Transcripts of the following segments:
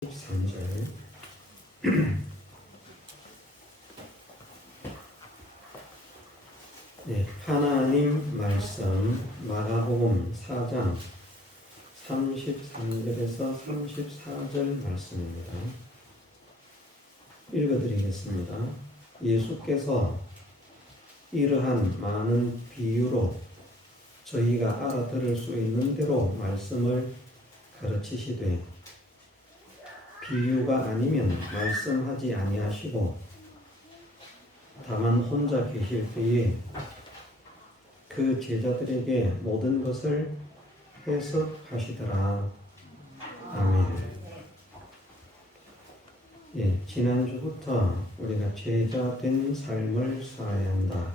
13절. 네, 하나님 말씀 마가복음 4장 33절에서 34절 말씀입니다. 읽어드리겠습니다. 예수께서 이러한 많은 비유로 저희가 알아들을 수 있는 대로 말씀을 가르치시되 비유가 아니면 말씀하지 아니하시고 다만 혼자 계실 때에 그 제자들에게 모든 것을 해석하시더라. 아멘. 예, 지난주부터 우리가 제자된 삶을 살아야 한다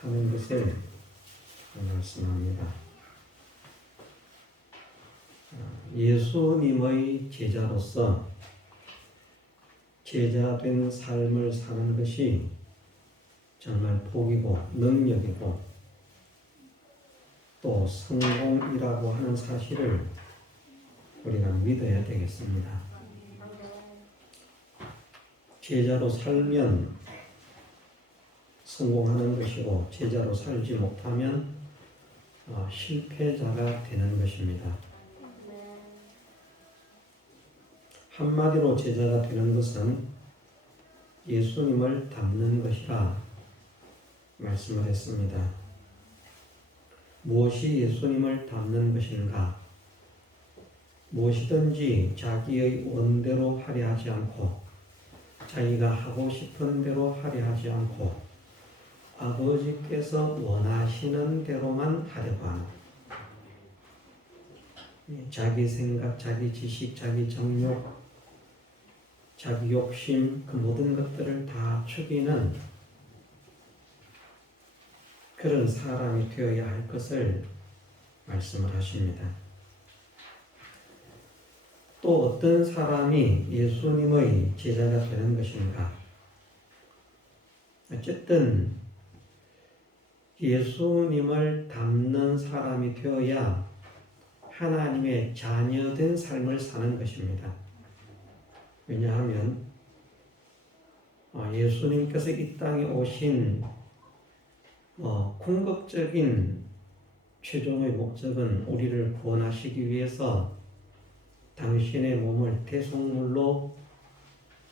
하는 것을 말씀합니다. 예수님의 제자로서 제자된 삶을 사는 것이 정말 복이고 능력이고 또 성공이라고 하는 사실을 우리가 믿어야 되겠습니다. 제자로 살면 성공하는 것이고 제자로 살지 못하면 실패자가 되는 것입니다. 한마디로 제자가 되는 것은 예수님을 닮는 것이라 말씀을 했습니다. 무엇이 예수님을 닮는 것인가? 무엇이든지 자기의 원대로 하려 하지 않고 자기가 하고 싶은 대로 하려 하지 않고 아버지께서 원하시는 대로만 하려고 하는 자기 생각, 자기 지식, 자기 정욕, 자기 욕심 그 모든 것들을 다 죽이는 그런 사람이 되어야 할 것을 말씀을 하십니다. 또 어떤 사람이 예수님의 제자가 되는 것인가? 어쨌든 예수님을 닮는 사람이 되어야 하나님의 자녀된 삶을 사는 것입니다. 왜냐하면 예수님께서 이 땅에 오신 궁극적인 최종의 목적은 우리를 구원하시기 위해서 당신의 몸을 대속물로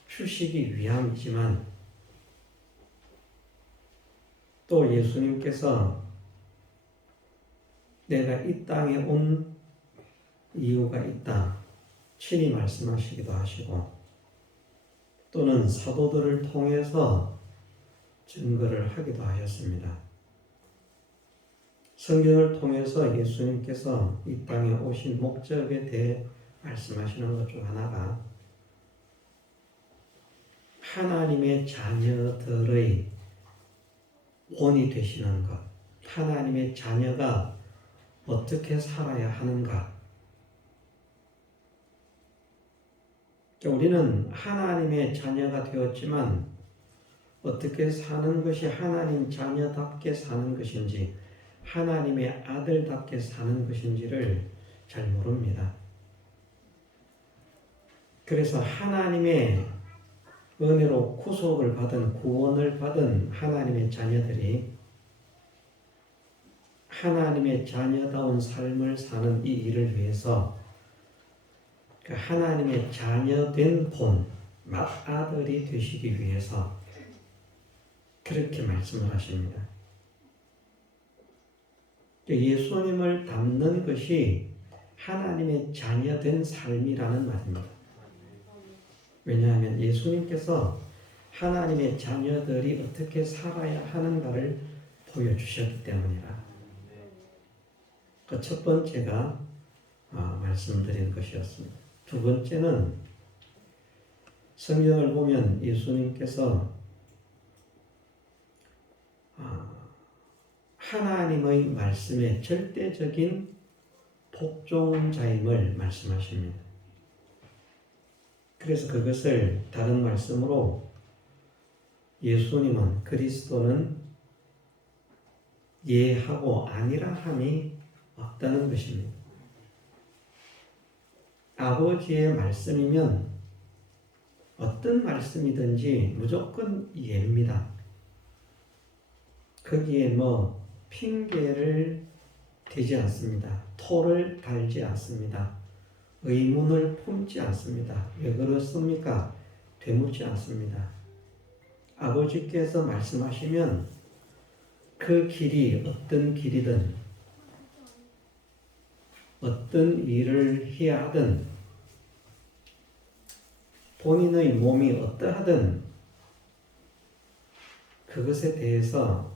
주시기 위함이지만 또 예수님께서 내가 이 땅에 온 이유가 있다 친히 말씀하시기도 하시고 또는 사도들을 통해서 증거를 하기도 하셨습니다. 성경을 통해서 예수님께서 이 땅에 오신 목적에 대해 말씀하시는 것 중 하나가 하나님의 자녀들의 원이 되시는 것, 하나님의 자녀가 어떻게 살아야 하는가. 우리는 하나님의 자녀가 되었지만 어떻게 사는 것이 하나님 자녀답게 사는 것인지 하나님의 아들답게 사는 것인지를 잘 모릅니다. 그래서 하나님의 은혜로 구속을 받은 구원을 받은 하나님의 자녀들이 하나님의 자녀다운 삶을 사는 이 일을 위해서 그 하나님의 자녀된 본 맏아들이 되시기 위해서 그렇게 말씀을 하십니다. 예수님을 닮는 것이 하나님의 자녀된 삶이라는 말입니다. 왜냐하면 예수님께서 하나님의 자녀들이 어떻게 살아야 하는가를 보여주셨기 때문이라. 그 첫 번째가 말씀드린 것이었습니다. 두 번째는 성경을 보면 예수님께서 하나님의 말씀의 절대적인 복종자임을 말씀하십니다. 그래서 그것을 다른 말씀으로 예수님은 그리스도는 예하고 아니라 함이 없다는 것입니다. 아버지의 말씀이면 어떤 말씀이든지 무조건 예입니다. 거기에 뭐 핑계를 대지 않습니다. 토를 달지 않습니다. 의문을 품지 않습니다. 왜 그렇습니까? 되묻지 않습니다. 아버지께서 말씀하시면 그 길이 어떤 길이든 어떤 일을 해야 하든 본인의 몸이 어떠하든 그것에 대해서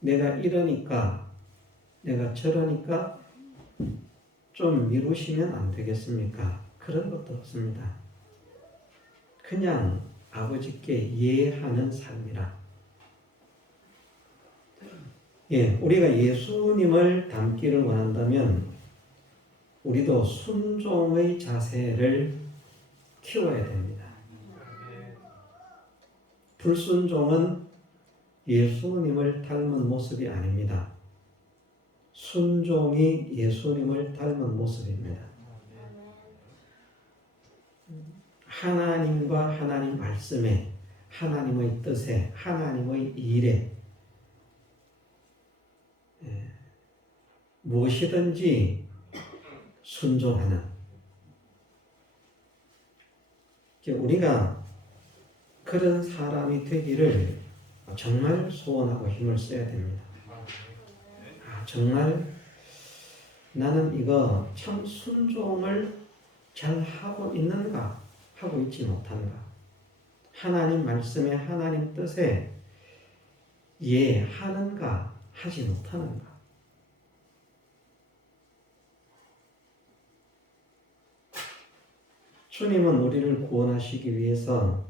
내가 이러니까 내가 저러니까 좀 미루시면 안 되겠습니까? 그런 것도 없습니다. 그냥 아버지께 이해하는 삶이라. 우리가 예수님을 닮기를 원한다면 우리도 순종의 자세를 키워야 됩니다. 불순종은 예수님을 닮은 모습이 아닙니다. 순종이 예수님을 닮은 모습입니다. 하나님과 하나님 말씀에, 하나님의 뜻에, 하나님의 일에 무엇이든지 순종하는, 우리가 그런 사람이 되기를 정말 소원하고 힘을 써야 됩니다. 정말 나는 이거 참 순종을 잘 하고 있는가, 하고 있지 못한가, 하나님 말씀에 하나님 뜻에 하는가, 하지 못하는가. 주님은 우리를 구원하시기 위해서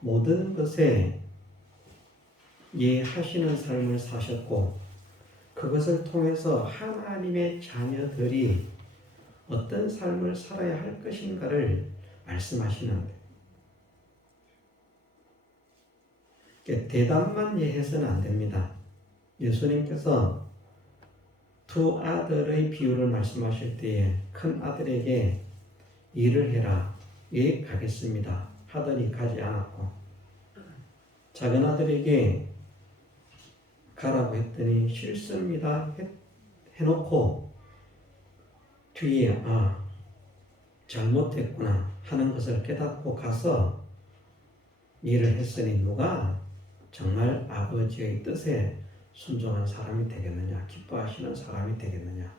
모든 것에 하시는 삶을 사셨고 그것을 통해서 하나님의 자녀들이 어떤 삶을 살아야 할 것인가를 말씀하시는 거예요. 대답만 해서는 안 됩니다. 예수님께서 두 아들의 비유를 말씀하실 때에 큰 아들에게 일을 해라. 가겠습니다. 하더니 가지 않았고 작은 아들에게 가라고 했더니 싫습니다. 해놓고 뒤에 잘못했구나 하는 것을 깨닫고 가서 일을 했으니 누가 정말 아버지의 뜻에 순종한 사람이 되겠느냐, 기뻐하시는 사람이 되겠느냐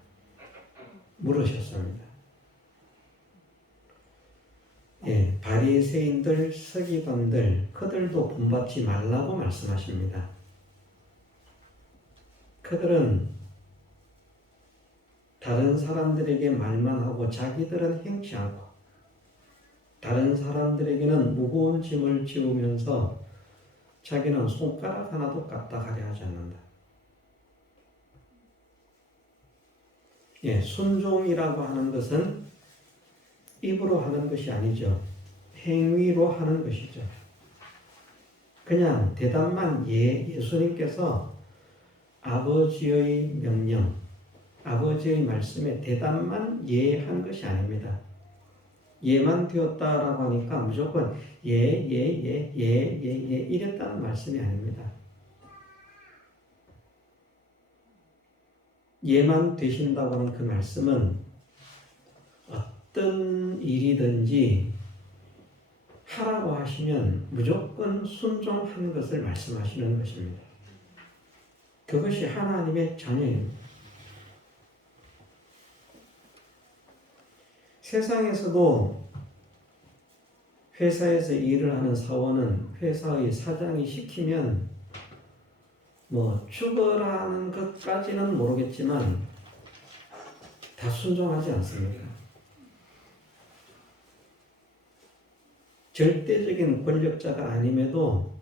물으셨습니다. 바리새인들, 서기관들 그들도 본받지 말라고 말씀하십니다. 그들은 다른 사람들에게 말만 하고 자기들은 행치 않고 다른 사람들에게는 무거운 짐을 지우면서 자기는 손가락 하나도 까딱하게 하지 않는다. 순종이라고 하는 것은 입으로 하는 것이 아니죠. 행위로 하는 것이죠. 그냥 대답만 예수님께서 아버지의 명령, 아버지의 말씀에 대답만 한 것이 아닙니다. 예만 되었다라고 하니까 무조건 이랬다는 말씀이 아닙니다. 예만 되신다고 하는 그 말씀은 어떤 일이든지 하라고 하시면 무조건 순종하는 것을 말씀하시는 것입니다. 그것이 하나님의 자녀입니다. 세상에서도 회사에서 일을 하는 사원은 회사의 사장이 시키면 죽어라는 것까지는 모르겠지만 다 순종하지 않습니다. 절대적인 권력자가 아님에도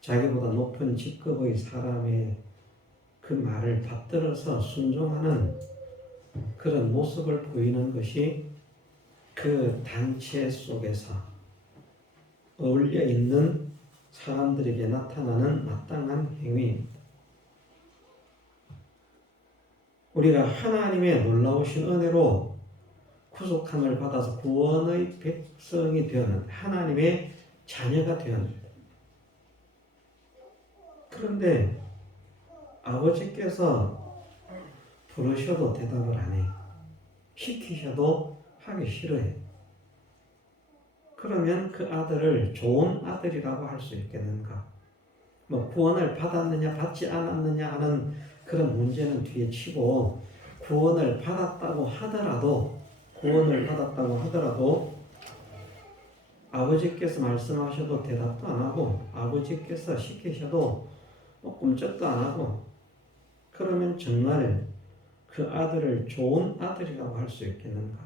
자기보다 높은 직급의 사람의 그 말을 받들어서 순종하는 그런 모습을 보이는 것이 그 단체 속에서 어울려 있는 사람들에게 나타나는 마땅한 행위입니다. 우리가 하나님의 놀라우신 은혜로 구속함을 받아서 구원의 백성이 되었는 하나님의 자녀가 되었는데, 그런데 아버지께서 부르셔도 대답을 안 해. 시키셔도 하기 싫어해. 그러면 그 아들을 좋은 아들이라고 할 수 있겠는가? 뭐 구원을 받았느냐 받지 않았느냐 하는 그런 문제는 뒤에 치고, 구원을 받았다고 하더라도 아버지께서 말씀하셔도 대답도 안 하고, 아버지께서 시키셔도 꼼짝도 안 하고, 그러면 정말 그 아들을 좋은 아들이라고 할 수 있겠는가?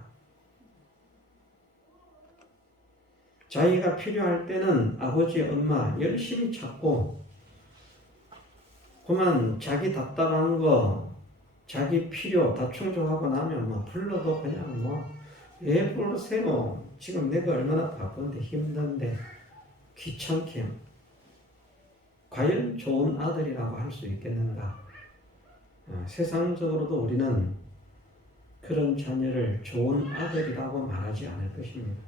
자기가 필요할 때는 아버지, 엄마 열심히 찾고, 그만 자기 답답한 거, 자기 필요 다 충족하고 나면 뭐 불러도 그냥 뭐 왜 부르세요? 지금 내가 얼마나 바쁜데 힘든데 귀찮게. 과연 좋은 아들이라고 할 수 있겠는가? 세상적으로도 우리는 그런 자녀를 좋은 아들이라고 말하지 않을 것입니다.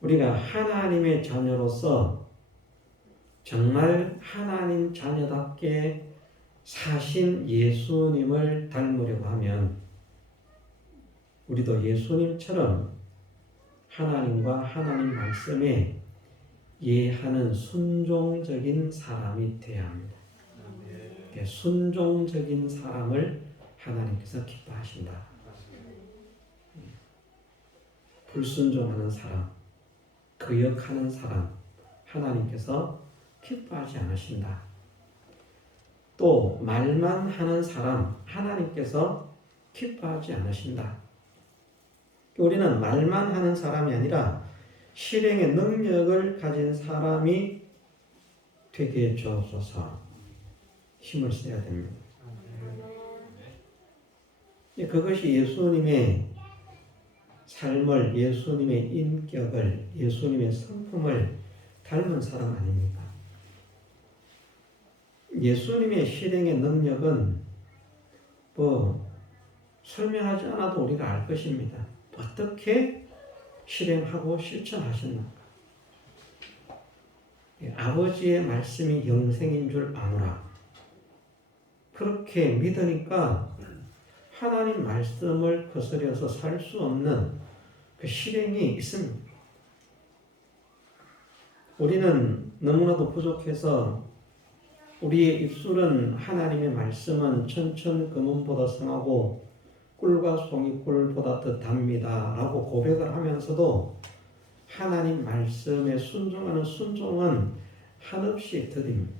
우리가 하나님의 자녀로서 정말 하나님 자녀답게 사신 예수님을 닮으려고 하면, 우리도 예수님처럼 하나님과 하나님 말씀에 예하는 순종적인 사람이 되어야 합니다. 순종적인 사람을 하나님께서 기뻐하신다. 불순종하는 사람, 거역하는 사람, 하나님께서 기뻐하지 않으신다. 또 말만 하는 사람, 하나님께서 기뻐하지 않으신다. 우리는 말만 하는 사람이 아니라 실행의 능력을 가진 사람이 되게 해주옵소서. 힘을 써야 됩니다. 그것이 예수님의 삶을, 예수님의 인격을, 예수님의 성품을 닮은 사람 아닙니까? 예수님의 실행의 능력은 뭐 설명하지 않아도 우리가 알 것입니다. 어떻게 실행하고 실천하셨는가? 아버지의 말씀이 영생인 줄 아노라. 그렇게 믿으니까 하나님 말씀을 거스려서 살 수 없는 그 실행이 있습니다. 우리는 너무나도 부족해서 우리의 입술은 하나님의 말씀은 천천금은보다 성하고 꿀과 송이꿀보다 더 답니다 라고 고백을 하면서도 하나님 말씀에 순종하는 순종은 한없이 더딥니다.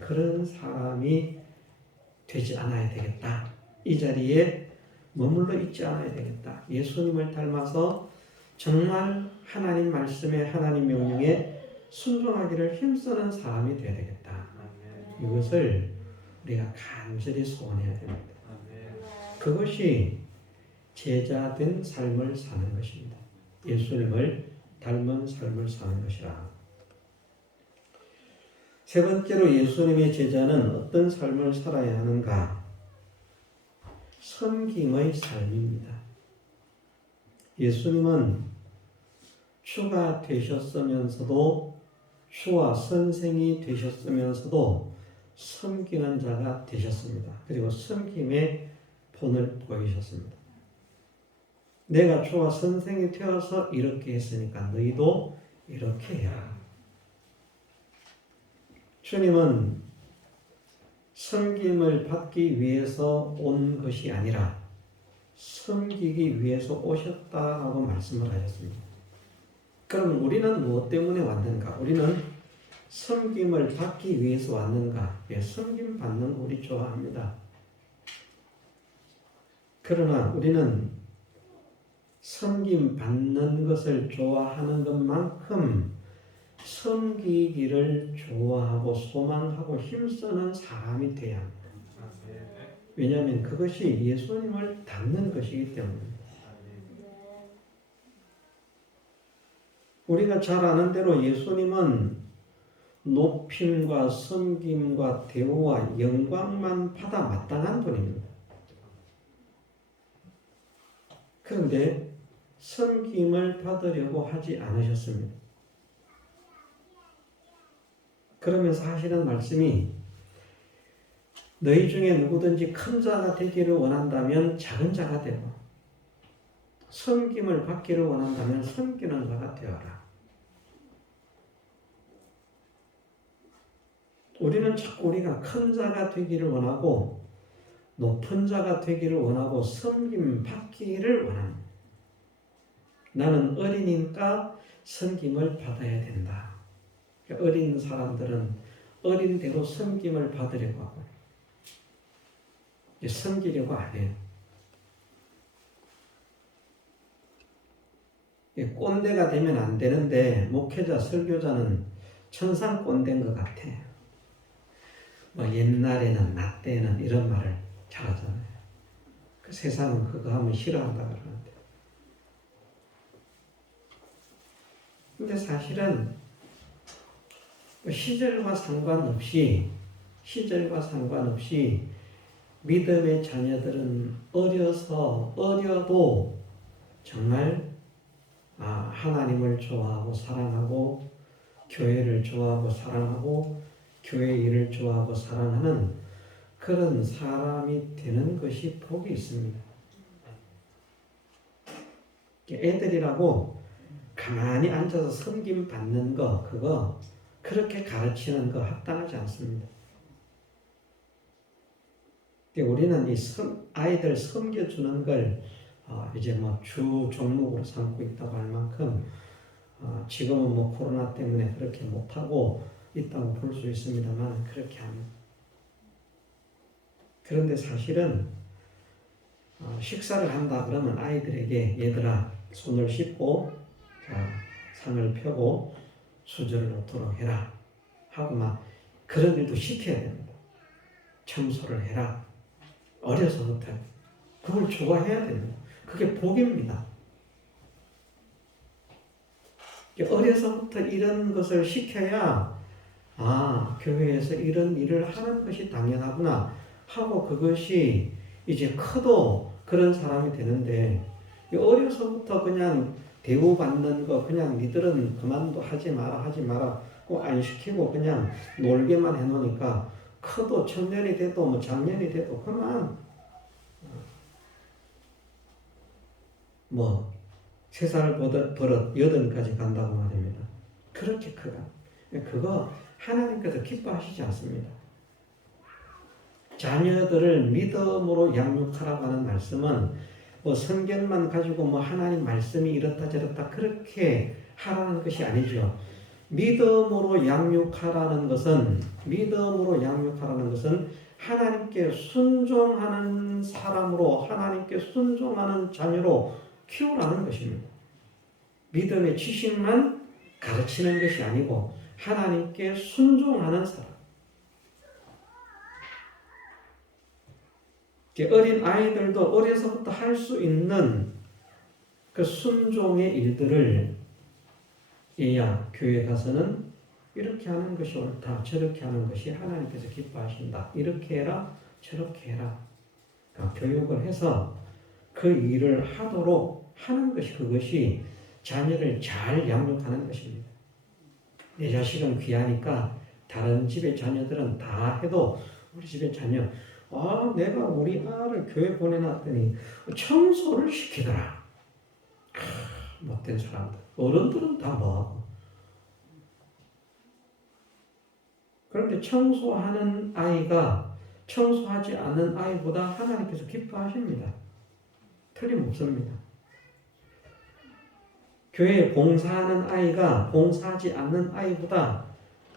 그런 사람이 되지 않아야 되겠다. 이 자리에 머물러 있지 않아야 되겠다. 예수님을 닮아서 정말 하나님 말씀에, 하나님 명령에 순종하기를 힘쓰는 사람이 되어야 되겠다. 이것을 우리가 간절히 소원해야 됩니다. 그것이 제자된 삶을 사는 것입니다. 예수님을 닮은 삶을 사는 것이라. 세 번째로 예수님의 제자는 어떤 삶을 살아야 하는가? 섬김의 삶입니다. 예수님은 주가 되셨으면서도, 주와 선생이 되셨으면서도 섬기는 자가 되셨습니다. 그리고 섬김의 본을 보이셨습니다. 내가 주와 선생이 되어서 이렇게 했으니까 너희도 이렇게 해라. 주님은 섬김을 받기 위해서 온 것이 아니라 섬기기 위해서 오셨다라고 말씀을 하셨습니다. 그럼 우리는 무엇 때문에 왔는가? 우리는 섬김을 받기 위해서 왔는가? 섬김 받는 거 우리 좋아합니다. 그러나 우리는 섬김 받는 것을 좋아하는 것만큼 섬기기를 좋아하고 소망하고 힘쓰는 사람이 되어야 합니다. 왜냐하면 그것이 예수님을 닮는 것이기 때문입니다. 우리가 잘 아는 대로 예수님은 높임과 섬김과 대우와 영광만 받아 마땅한 분입니다. 그런데 섬김을 받으려고 하지 않으셨습니다. 그러면서 하시는 말씀이 너희 중에 누구든지 큰 자가 되기를 원한다면 작은 자가 되고 섬김을 받기를 원한다면 섬기는 자가 되어라. 우리는 자꾸 우리가 큰 자가 되기를 원하고 높은 자가 되기를 원하고 섬김 받기를 원합니다. 나는 어리니까 섬김을 받아야 된다. 어린 사람들은 어린 대로 섬김을 받으려고 하고 섬기려고 안 해요. 꼰대가 되면 안 되는데 목회자, 설교자는 천상 꼰대인 것 같아. 옛날에는 나 때는 이런 말을 잘하잖아요. 그 세상은 그거 하면 싫어한다 그러는데. 근데 사실은 시절과 상관없이 믿음의 자녀들은 어려도 정말 하나님을 좋아하고 사랑하고 교회를 좋아하고 사랑하고 교회 일을 좋아하고 사랑하는 그런 사람이 되는 것이 복이 있습니다. 애들이라고 가만히 앉아서 섬김 받는 거 그거 그렇게 가르치는 거 합당하지 않습니다. 우리는 이 아이들 섬겨주는 걸 이제 주 종목으로 삼고 있다고 할 만큼 지금은 코로나 때문에 그렇게 못하고 있다고 볼 수 있습니다만 그렇게 합니다. 그런데 사실은 식사를 한다 그러면 아이들에게 얘들아 손을 씻고 상을 펴고 수저를 놓도록 해라 하고 그런 일도 시켜야 됩니다. 청소를 해라. 어려서부터 그걸 좋아해야 됩니다. 그게 복입니다. 어려서부터 이런 것을 시켜야 교회에서 이런 일을 하는 것이 당연하구나 하고 그것이 이제 커도 그런 사람이 되는데 어려서부터 그냥 대우받는 거 그냥 니들은 그만도 하지 마라 안 시키고 그냥 놀게만 해놓으니까 커도 청년이 돼도 장년이 돼도 그만 3살 버릇 8까지 간다고 말입니다. 그렇게 크다. 그거 하나님께서 기뻐하시지 않습니다. 자녀들을 믿음으로 양육하라고 하는 말씀은 성경만 가지고 하나님 말씀이 이렇다 저렇다 그렇게 하라는 것이 아니죠. 믿음으로 양육하라는 것은 하나님께 순종하는 사람으로 하나님께 순종하는 자녀로 키우라는 것입니다. 믿음의 지식만 가르치는 것이 아니고 하나님께 순종하는 사람. 어린 아이들도 어려서부터 할 수 있는 그 순종의 일들을 교회 가서는 이렇게 하는 것이 옳다, 저렇게 하는 것이 하나님께서 기뻐하신다. 이렇게 해라, 저렇게 해라. 교육을 해서 그 일을 하도록 하는 것이 그것이 자녀를 잘 양육하는 것입니다. 내 자식은 귀하니까 다른 집의 자녀들은 다 해도 우리 집의 자녀 내가 우리 아를 교회 보내놨더니 청소를 시키더라. 못된 사람들. 어른들은 다 뭐하고. 그런데 청소하는 아이가 청소하지 않는 아이보다 하나님께서 기뻐하십니다. 틀림없습니다. 교회에 봉사하는 아이가 봉사하지 않는 아이보다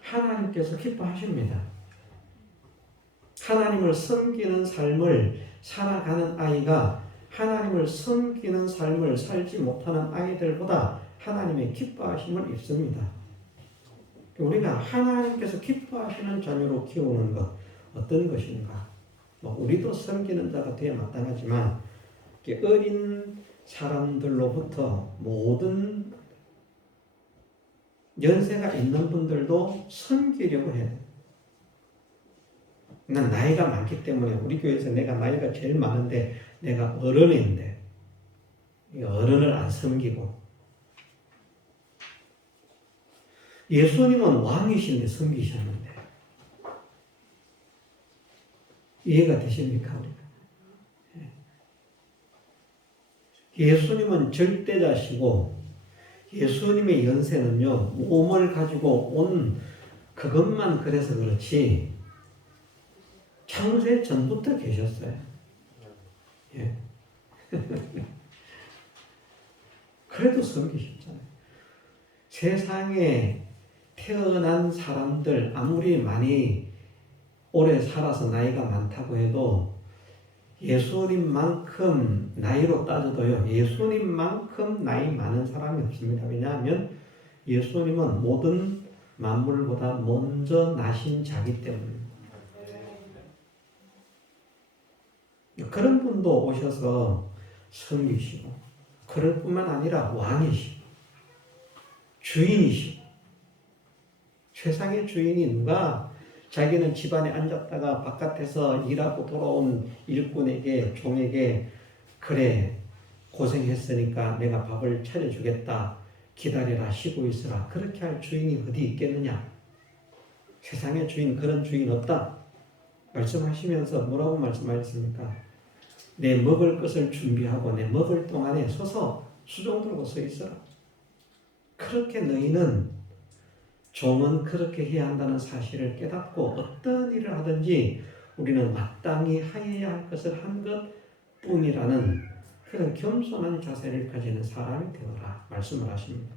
하나님께서 기뻐하십니다. 하나님을 섬기는 삶을 살아가는 아이가 하나님을 섬기는 삶을 살지 못하는 아이들보다 하나님의 기뻐하심을 입습니다. 우리가 하나님께서 기뻐하시는 자녀로 키우는 것 어떤 것인가? 우리도 섬기는 자가 되어 마땅하지만 어린 사람들로부터 모든 연세가 있는 분들도 섬기려고 해요. 난 나이가 많기 때문에 우리 교회에서 내가 나이가 제일 많은데 내가 어른인데 어른을 안 섬기고 예수님은 왕이신데 섬기셨는데 이해가 되십니까? 예수님은 절대자시고 예수님의 연세는요 몸을 가지고 온 그것만 그래서 그렇지 창세 전부터 계셨어요. 예. 그래도 섬기셨잖아요. 세상에 태어난 사람들 아무리 많이 오래 살아서 나이가 많다고 해도 예수님만큼 나이로 따져도요 예수님만큼 나이 많은 사람이 없습니다. 왜냐하면 예수님은 모든 만물보다 먼저 나신 자기 때문입니다. 그런 분도 오셔서 섬기시고 그럴 뿐만 아니라 왕이시고 주인이시고 세상의 주인이 누가 자기는 집안에 앉았다가 바깥에서 일하고 돌아온 일꾼에게 종에게 그래 고생했으니까 내가 밥을 차려주겠다 기다려라 쉬고 있으라 그렇게 할 주인이 어디 있겠느냐. 세상의 주인 그런 주인 없다 말씀하시면서 뭐라고 말씀하셨습니까? 내 먹을 것을 준비하고 내 먹을 동안에 서서 수종 들고 서 있어라. 그렇게 너희는 종은 그렇게 해야 한다는 사실을 깨닫고 어떤 일을 하든지 우리는 마땅히 하여야 할 것을 한 것뿐이라는 그런 겸손한 자세를 가지는 사람이 되어라 말씀을 하십니다.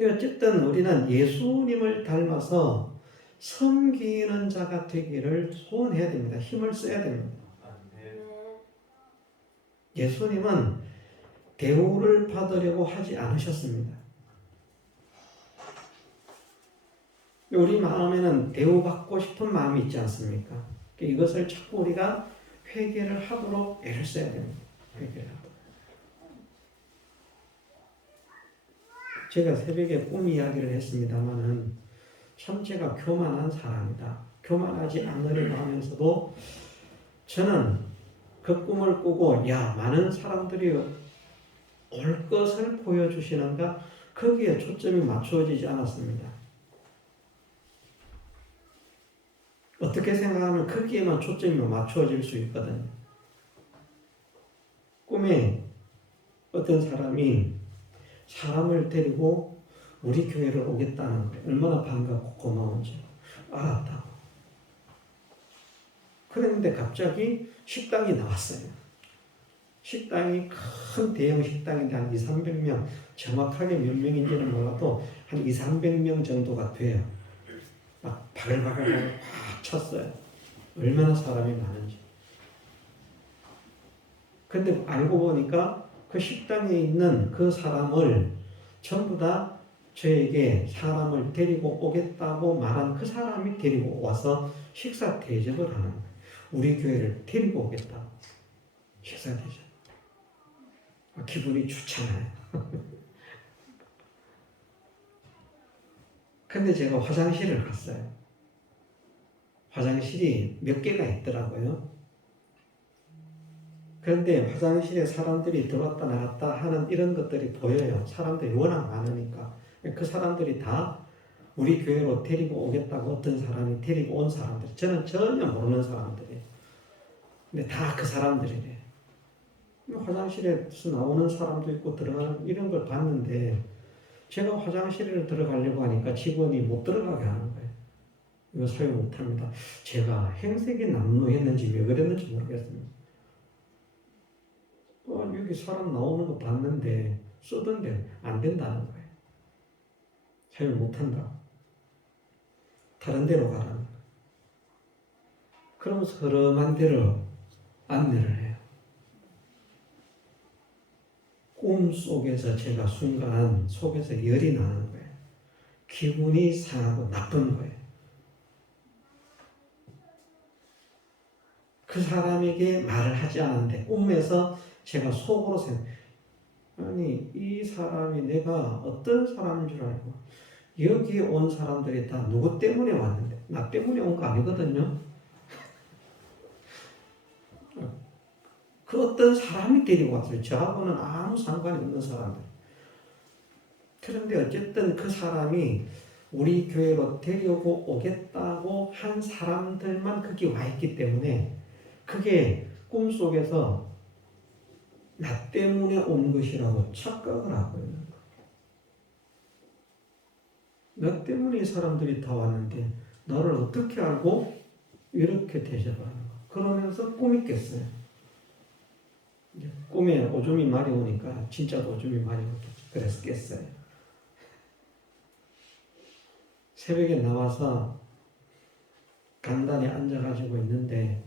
어쨌든 우리는 예수님을 닮아서 섬기는 자가 되기를 소원해야 됩니다. 힘을 써야 됩니다. 예수님은 대우를 받으려고 하지 않으셨습니다. 우리 마음에는 대우받고 싶은 마음이 있지 않습니까? 이것을 자꾸 우리가 회개를 하도록 애를 써야 됩니다. 회개를 하도록. 제가 새벽에 꿈 이야기를 했습니다마는 참 제가 교만한 사람이다. 교만하지 않으려고 하면서도 저는 그 꿈을 꾸고 야 많은 사람들이 올 것을 보여주시는가 거기에 초점이 맞추어지지 않았습니다. 어떻게 생각하면 거기에만 초점이 맞추어질 수 있거든요. 꿈에 어떤 사람이 사람을 데리고 우리 교회를 오겠다는 거예요. 얼마나 반갑고 고마운지 알았다고. 그랬는데 갑자기 식당이 나왔어요. 식당이 큰 대형 식당인데 한 200~300명 정확하게 몇 명인지는 몰라도 한 200~300명 정도가 돼요. 막 바글바글 확 쳤어요. 얼마나 사람이 많은지. 근데 알고 보니까 그 식당에 있는 그 사람을 전부 다 저에게 사람을 데리고 오겠다고 말한 그 사람이 데리고 와서 식사 대접을 하는 거예요. 우리 교회를 데리고 오겠다고. 식사 대접. 기분이 좋잖아요. 근데 제가 화장실을 갔어요. 화장실이 몇 개가 있더라고요. 그런데 화장실에 사람들이 들어왔다 나갔다 하는 이런 것들이 보여요. 사람들이 워낙 많으니까. 그 사람들이 다 우리 교회로 데리고 오겠다고 어떤 사람이 데리고 온 사람들. 저는 전혀 모르는 사람들이에요. 근데 다 그 사람들이래요. 화장실에서 나오는 사람도 있고 들어가는 이런 걸 봤는데 제가 화장실에 들어가려고 하니까 직원이 못 들어가게 하는 거예요. 이거 사용 못합니다. 제가 행색이 난무했는지 왜 그랬는지 모르겠습니다. 여기 사람 나오는 거 봤는데 쓰던데 안 된다는 거예요. 사용 못한다. 다른 데로 가라는 거예요. 그럼 서름한 데로 안내를 해요. 꿈 속에서 제가 순간 속에서 열이 나는 거예요. 기분이 상하고 나쁜 거예요. 그 사람에게 말을 하지 않았는데 꿈에서 제가 속으로 아니 이 사람이 내가 어떤 사람인 줄 알고 여기 온 사람들이 다 누구 때문에 왔는데 나 때문에 온 거 아니거든요. 그 어떤 사람이 데리고 왔어요. 저하고는 아무 상관이 없는 사람들. 그런데 어쨌든 그 사람이 우리 교회로 데려오고 오겠다고 한 사람들만 거기 와 있기 때문에 그게 꿈속에서 나 때문에 온 것이라고 착각을 하고 있는 거예요. 나 때문에 이 사람들이 다 왔는데 나를 어떻게 알고 이렇게 대접하는 거예요. 그러면서 꿈이 깼어요. 꿈에 오줌이 많이 오니까 진짜 오줌이 많이 오겠죠. 그래서 깼어요. 새벽에 나와서 간단히 앉아가지고 있는데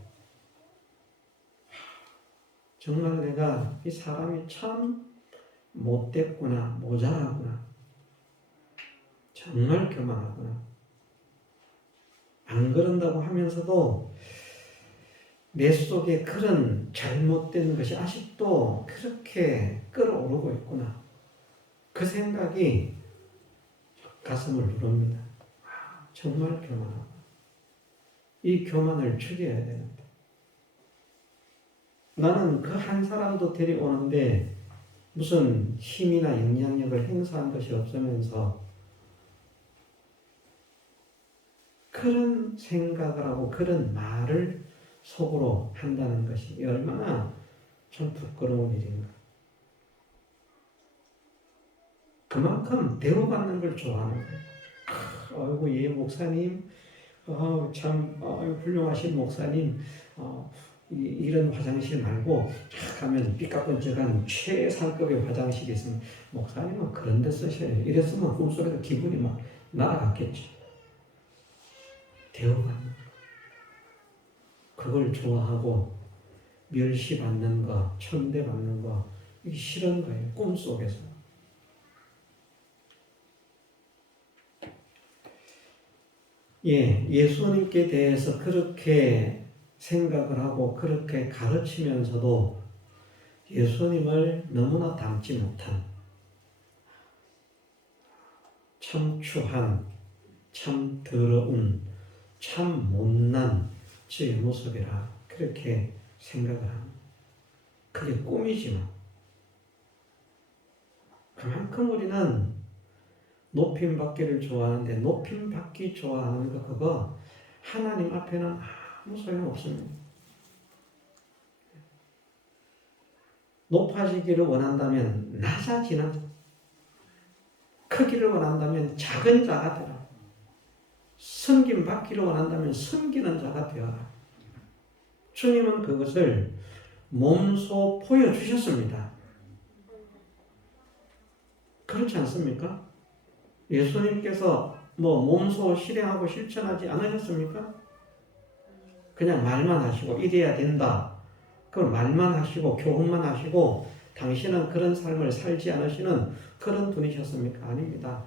정말 내가 이 사람이 참 못됐구나, 모자라구나, 정말 교만하구나. 안 그런다고 하면서도 내 속에 그런 잘못된 것이 아직도 그렇게 끌어오르고 있구나. 그 생각이 가슴을 누릅니다. 정말 교만하다. 이 교만을 죽여야 되는데. 나는 그 한 사람도 데려오는데 무슨 힘이나 영향력을 행사한 것이 없으면서 그런 생각을 하고 그런 말을 속으로 한다는 것이 얼마나 참 부끄러운 일인가. 그만큼 대우받는 걸 좋아하는 거예요. 아이고, 예, 목사님, 참 훌륭하신 목사님, 이런 화장실 말고 쫙 가면 삐까뻔쩍한 최상급의 화장실이 있으면 목사님은 그런 데 쓰셔요. 이랬으면 꿈속에서 기분이 막 날아갔겠죠. 대우받는 거. 그걸 좋아하고 멸시받는 거, 천대받는 거 이게 싫은 거예요. 꿈속에서. 예, 예수님께 대해서 그렇게 생각을 하고 그렇게 가르치면서도 예수님을 너무나 닮지 못한 참 추한, 참 더러운, 참 못난 제 모습이라 그렇게 생각을 합니다. 그게 꿈이지만 그만큼 우리는 높임 받기를 좋아하는데 높임 받기 좋아하는 거 그거 하나님 앞에는 아무 소용없습니다. 높아지기를 원한다면 낮아지는, 크기를 원한다면 작은 자가 되라. 섬김 받기를 원한다면 섬기는 자가 되어라. 주님은 그것을 몸소 보여주셨습니다. 그렇지 않습니까? 예수님께서 몸소 실행하고 실천하지 않으셨습니까? 그냥 말만 하시고 이래야 된다. 그 말만 하시고 교훈만 하시고 당신은 그런 삶을 살지 않으시는 그런 분이셨습니까? 아닙니다.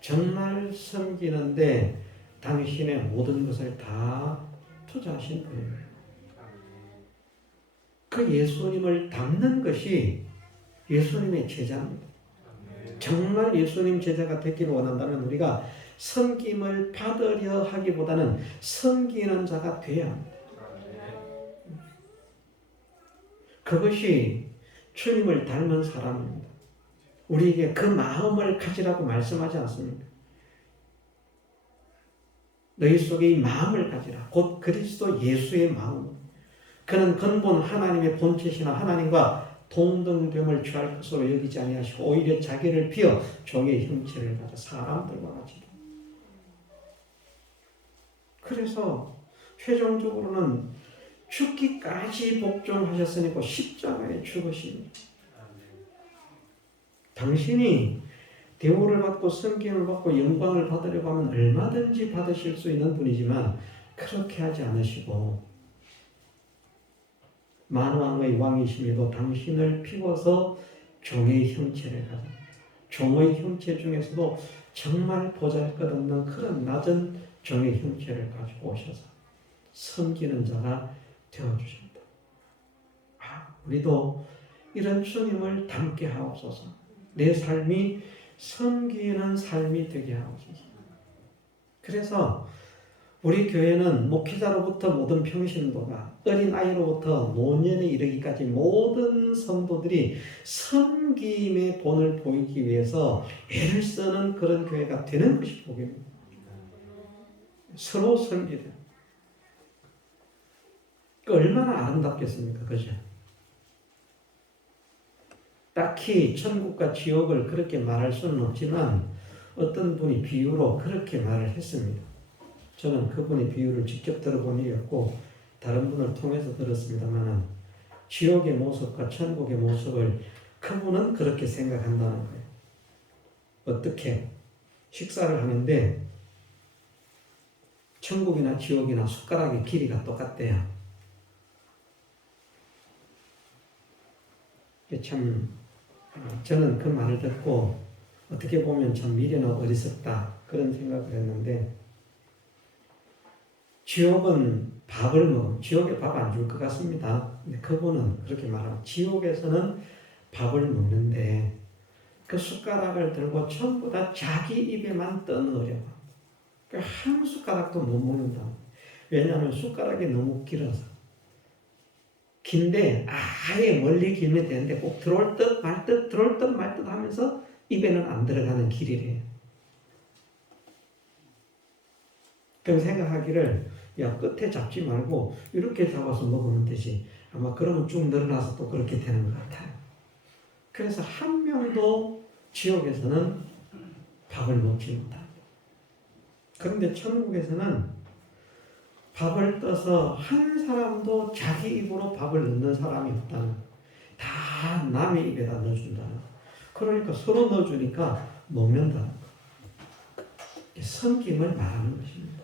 정말 섬기는데 당신의 모든 것을 다 투자하신 분입니다. 그 예수님을 닮는 것이 예수님의 제자입니다. 정말 예수님 제자가 되기를 원한다면 우리가 섬김을 받으려 하기보다는 섬기는 자가 돼야 합니다. 그것이 주님을 닮은 사람입니다. 우리에게 그 마음을 가지라고 말씀하지 않습니까? 너희 속에 이 마음을 가지라. 곧 그리스도 예수의 마음. 그는 근본 하나님의 본체시나 하나님과 동등됨을 취할 것으로 여기지 아니하시고 오히려 자기를 비어 종의 형체를 가져 사람들과 같이. 그래서 최종적으로는 죽기까지 복종하셨으니까 십자가에 죽으십니다. 당신이 대우를 받고 섬김을 받고 영광을 받으려고 하면 얼마든지 받으실 수 있는 분이지만 그렇게 하지 않으시고 만왕의 왕이심에도 당신을 피워서 종의 형체를 가져 종의 형체 중에서도 정말 보잘것없는 그런 낮은 종의 형체를 가지고 오셔서 섬기는 자가 되어주십니다. 우리도 이런 주님을 닮게 하옵소서. 내 삶이 섬기는 삶이 되게 하옵소서. 그래서 우리 교회는 목회자로부터 모든 평신도가, 어린아이로부터 노년에 이르기까지 모든 성도들이 섬김의 본을 보이기 위해서 애를 쓰는 그런 교회가 되는 것이 복입니다. 서로 섬기려. 얼마나 아름답겠습니까? 그죠? 딱히 천국과 지옥을 그렇게 말할 수는 없지만 어떤 분이 비유로 그렇게 말을 했습니다. 저는 그분의 비유를 직접 들어본 일이 없고 다른 분을 통해서 들었습니다만 지옥의 모습과 천국의 모습을 그분은 그렇게 생각한다는 거예요. 어떻게? 식사를 하는데 천국이나 지옥이나 숟가락의 길이가 똑같대요. 참 저는 그 말을 듣고 어떻게 보면 참 미련하고 어리석다 그런 생각을 했는데, 지옥은 밥을 먹으면 지옥에 밥 안 줄 것 같습니다. 근데 그분은 그렇게 말하고 지옥에서는 밥을 먹는데 그 숟가락을 들고 전부 다 자기 입에만 떠넣으려고 한 숟가락도 못 먹는다. 왜냐하면 숟가락이 너무 길어서. 긴데 아예 멀리 길면 되는데 꼭 들어올 듯 말 듯 들어올 듯 말 듯 하면서 입에는 안 들어가는 길이래요. 그럼 생각하기를 야 끝에 잡지 말고 이렇게 잡아서 먹으면 되지. 아마 그러면 쭉 늘어나서 또 그렇게 되는 것 같아요. 그래서 한 명도 지옥에서는 밥을 먹지 못합니다. 그런데 천국에서는 밥을 떠서 한 사람도 자기 입으로 밥을 넣는 사람이 없다는, 다 남의 입에다 넣어준다는. 그러니까 서로 넣어주니까 먹는다는 거. 섬김을 말하는 것입니다.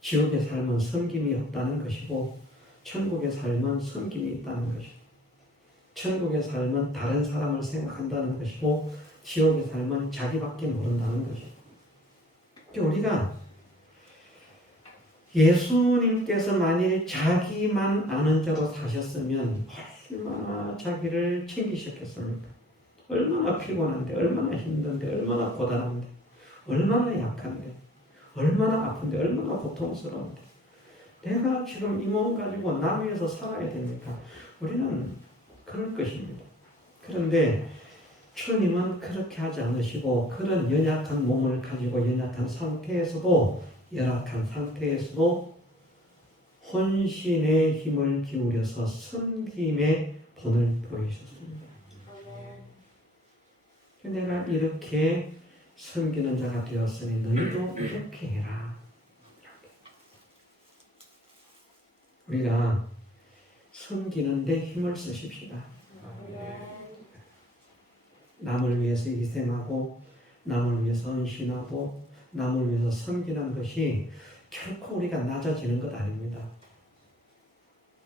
지옥의 삶은 섬김이 없다는 것이고 천국의 삶은 섬김이 있다는 것이고, 천국의 삶은 다른 사람을 생각한다는 것이고 지옥의 삶은 자기밖에 모른다는 것이고. 우리가 예수님께서 만일 자기만 아는 자로 사셨으면 얼마나 자기를 챙기셨겠습니까? 얼마나 피곤한데, 얼마나 힘든데, 얼마나 고단한데, 얼마나 약한데, 얼마나 아픈데, 얼마나 고통스러운데, 내가 지금 이 몸 가지고 남 위에서 살아야 됩니까? 우리는 그럴 것입니다. 그런데 주님은 그렇게 하지 않으시고 그런 연약한 몸을 가지고 연약한 상태에서도, 열악한 상태에서도 혼신의 힘을 기울여서 섬김의 본을 보이셨습니다. 내가 이렇게 섬기는 자가 되었으니 너희도 이렇게 해라. 우리가 섬기는 데 힘을 쓰십시다. 남을 위해서 희생하고 남을 위해서 헌신하고 남을 위해서 섬기는 것이 결코 우리가 낮아지는 것 아닙니다.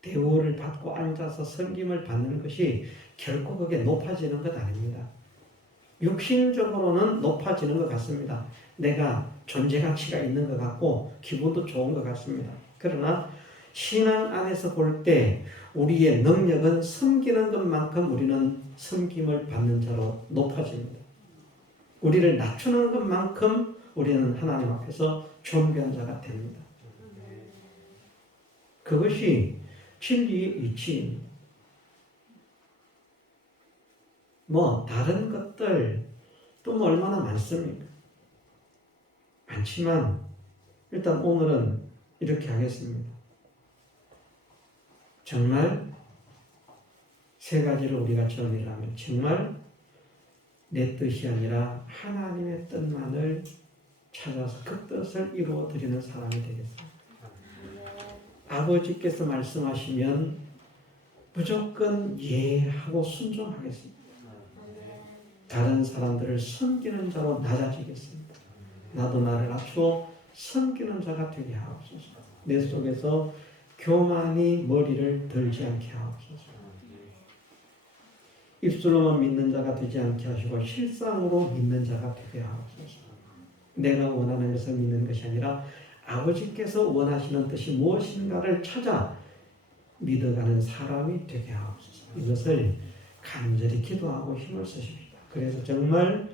대우를 받고 앉아서 섬김을 받는 것이 결코 그게 높아지는 것 아닙니다. 육신적으로는 높아지는 것 같습니다. 내가 존재 가치가 있는 것 같고 기분도 좋은 것 같습니다. 그러나 신앙 안에서 볼 때 우리의 능력은 섬기는 것만큼 우리는 섬김을 받는 자로 높아집니다. 우리를 낮추는 것만큼 우리는 하나님 앞에서 존귀한 자가 됩니다. 그것이 진리의 이치입니다. 다른 것들 또 얼마나 많습니까? 많지만 일단 오늘은 이렇게 하겠습니다. 정말 세 가지를 우리가 정리를 하면 정말 내 뜻이 아니라 하나님의 뜻만을 찾아서 그 뜻을 이루어 드리는 사람이 되겠습니다. 아버지께서 말씀하시면 무조건 예하고 순종하겠습니다. 다른 사람들을 섬기는 자로 낮아지겠습니다. 나도 나를 낮추어 섬기는 자가 되게 하옵소서. 내 속에서 교만이 머리를 들지 않게 하옵소서. 입술로만 믿는 자가 되지 않게 하시고 실상으로 믿는 자가 되게 하옵소서. 내가 원하는 것을 믿는 것이 아니라 아버지께서 원하시는 뜻이 무엇인가를 찾아 믿어가는 사람이 되게 하옵소서. 이것을 간절히 기도하고 힘을 쓰십니다. 그래서 정말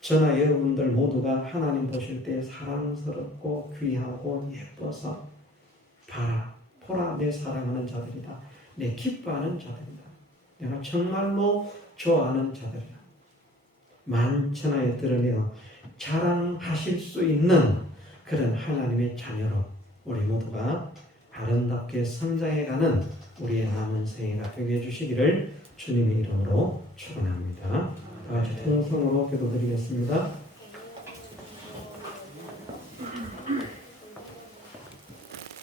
저나 여러분들 모두가 하나님 보실 때 사랑스럽고 귀하고 예뻐서 보라 내 사랑하는 자들이다. 내 기뻐하는 자들이다. 내가 정말로 좋아하는 자들이다. 만천하에 드러내어 자랑하실 수 있는 그런 하나님의 자녀로 우리 모두가 아름답게 성장해가는 우리의 남은 생애가 되게 해주시기를 주님의 이름으로 축원합니다. 다 같이 통성으로 기도드리겠습니다.